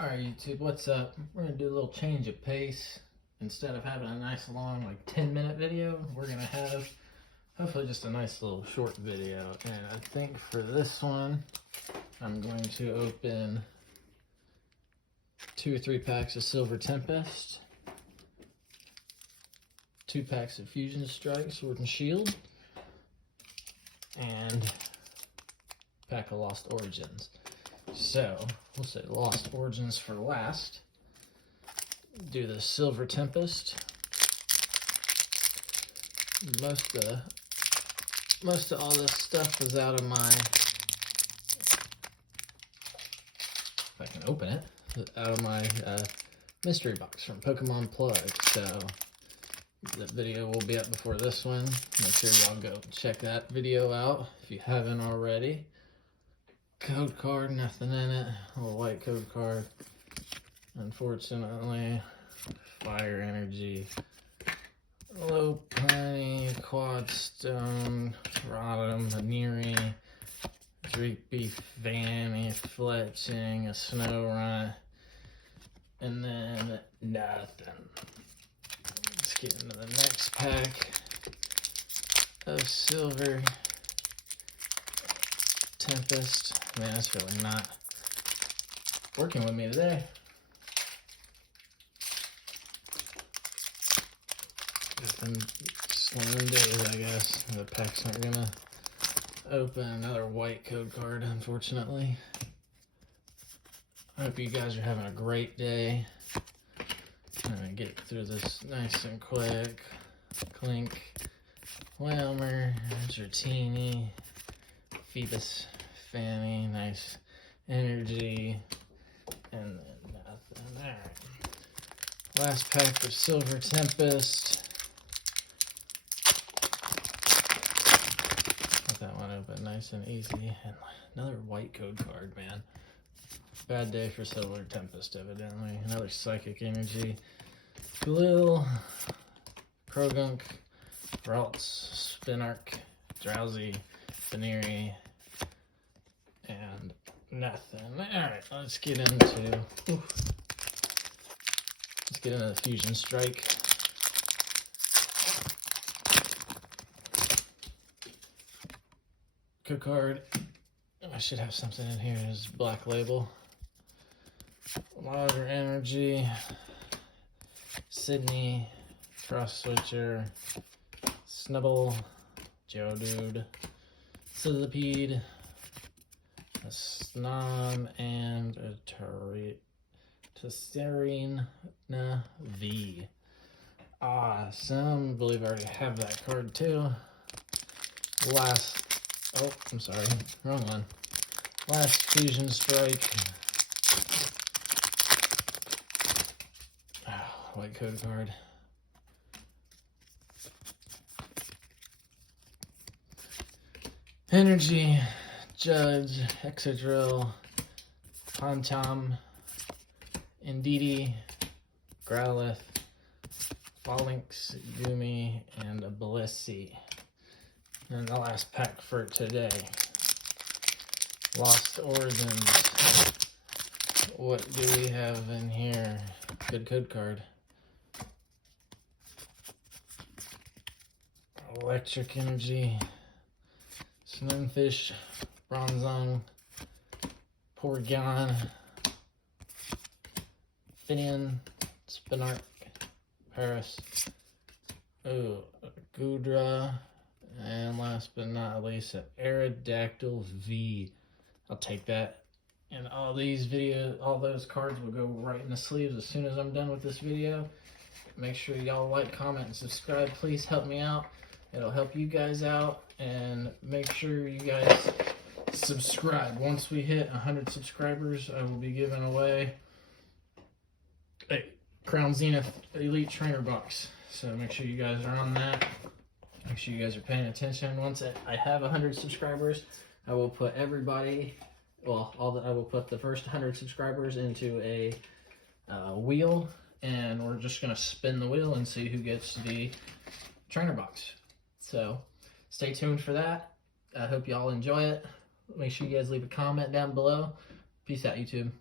Alright YouTube, what's up? We're going to do a little change of pace. Instead of having a nice long 10-minute video, we're going to have hopefully just a nice little short video. And I think for this one, I'm going to open 2 or 3 packs of Silver Tempest, 2 packs of Fusion Strike, Sword and Shield, and a pack of Lost Origins. So, we'll say Lost Origins for last. Do the Silver Tempest. Most of all this stuff is out of my, if I can open it, out of my mystery box from Pokemon Plug. So, the video will be up before this one. Make sure y'all go check that video out if you haven't already. Code card, nothing in it. A little white code card. Unfortunately, Fire Energy, Lopunny, Quad Stone, Rotom, Veneering, Dreepy, Fanny, Fletching, a Snorunt, and then nothing. Let's get into the next pack of Silver Tempest. Man, that's really not working with me today. Just been slamming days, I guess. The pack's not gonna open. Another white code card, unfortunately. I hope you guys are having a great day. I'm gonna get through this nice and quick. Clink, Whelmer, Dratini, Phoebus, Fanny, nice energy, and then nothing. Alright. Last pack of Silver Tempest. Let that one open nice and easy. And another white code card, man. Bad day for Silver Tempest, evidently. Another Psychic Energy. Glil, Krogunk, Ralts, Spinark, Drowsy, Veneering, and nothing. Alright, let's get into the Fusion Strike. Code card. I should have something in here. Is Black Label. Water Energy. Sydney. Cross Switcher. Snubble. Geodude. Sizzlipede. A Snom, and a Tesserine V. Some believe I already have that card too. Oh, I'm sorry, wrong one. Last Fusion Strike. White code card. Energy, Judge, Excadrill, Pontom, Indeedee, Growlithe, Falinks, Yumi, and a Blissey. And the last pack for today. Lost Origins. What do we have in here? Good code card. Electric Energy, Snownfish, Bronzong, Porygon, Finian, Spinark, Paris, Goodra, and last but not least, an Aerodactyl V. I'll take that. And all those cards will go right in the sleeves as soon as I'm done with this video. Make sure y'all like, comment, and subscribe. Please help me out. It'll help you guys out. And make sure you guys subscribe. Once we hit 100 subscribers, I will be giving away a Crown Zenith Elite Trainer box. So make sure you guys are on that. Make sure you guys are paying attention. Once I have 100 subscribers, I will put everybody, I will put the first 100 subscribers into a wheel, and we're just going to spin the wheel and see who gets the trainer box. So stay tuned for that. I hope y'all enjoy it. Make sure you guys leave a comment down below. Peace out, YouTube.